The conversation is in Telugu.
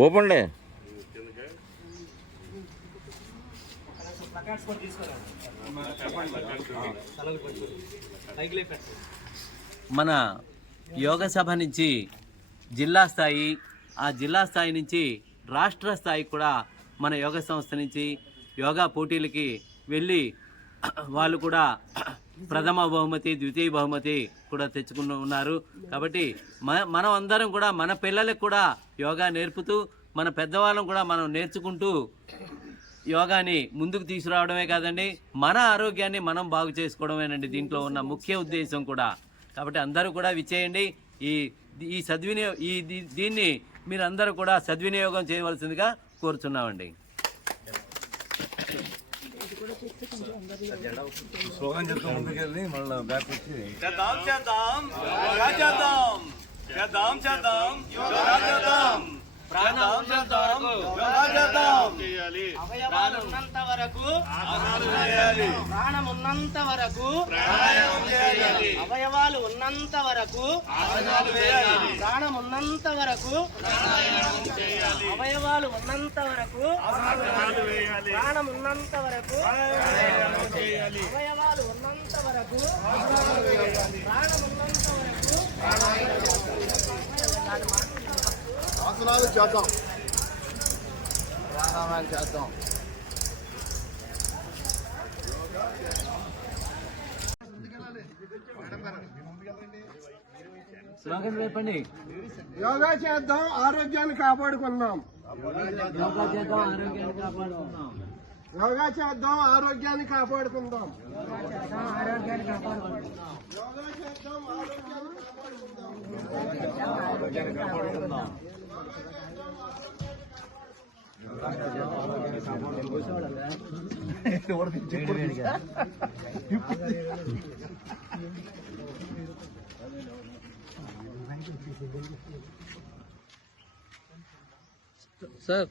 ఓపెన్లే. మన యోగ సభ నుంచి జిల్లా స్థాయి, ఆ జిల్లా స్థాయి నుంచి రాష్ట్ర స్థాయి కూడా మన యోగ సంస్థ నుంచి యోగా పోటీలకి వెళ్ళి వాళ్ళు కూడా ప్రథమ బహుమతి, ద్వితీయ బహుమతి కూడా తెచ్చుకుని ఉన్నారు. కాబట్టి మనం అందరం కూడా మన పిల్లలకు కూడా యోగా నేర్పుతూ, మన పెద్దవాళ్ళం కూడా మనం నేర్చుకుంటూ యోగాని ముందుకు తీసుకురావడమే కాదండి, మన ఆరోగ్యాన్ని మనం బాగు చేసుకోవడమేనండి దీంట్లో ఉన్న ముఖ్య ఉద్దేశం కూడా. కాబట్టి అందరూ కూడా విచ్చేయండి. ఈ దీన్ని మీరందరూ కూడా సద్వినియోగం చేయవలసిందిగా కోరుచున్నామండి. స్లోగన్ చెప్తా ముందుకెళ్ళి మళ్ళీ బ్యాక్ వచ్చి అవయవాలున్నంత వరకు ప్రాణమున్నంత వరకు అవయవాలు ఉన్నంత వరకు ప్రాణమున్నంత వరకు అవయవాలు ఉన్నంత వరకు ప్రాణమున్నంత వరకు అవయవాలు ఉన్నంత వరకు ప్రాణమున్నంత వరకు ఆసనాలు చేద్దాం, ప్రాణాయామాలు చేద్దాం. స్లోగన్ చెప్పండి. యోగా చేద్దాం, ఆరోగ్యాన్ని కాపాడుకుందాం. యోగా చేద్దాం, ఆరోగ్యాన్ని కాపాడుకుందాం. యోగా చేద్దాం, ఆరోగ్యాన్ని కాపాడుకుందాం. యోగా చేద్దాం, ఆరోగ్యాన్ని కాపాడుకుందాం. యోగా చేద్దాం, ఆరోగ్యాన్ని కాపాడుకుందాం. సార్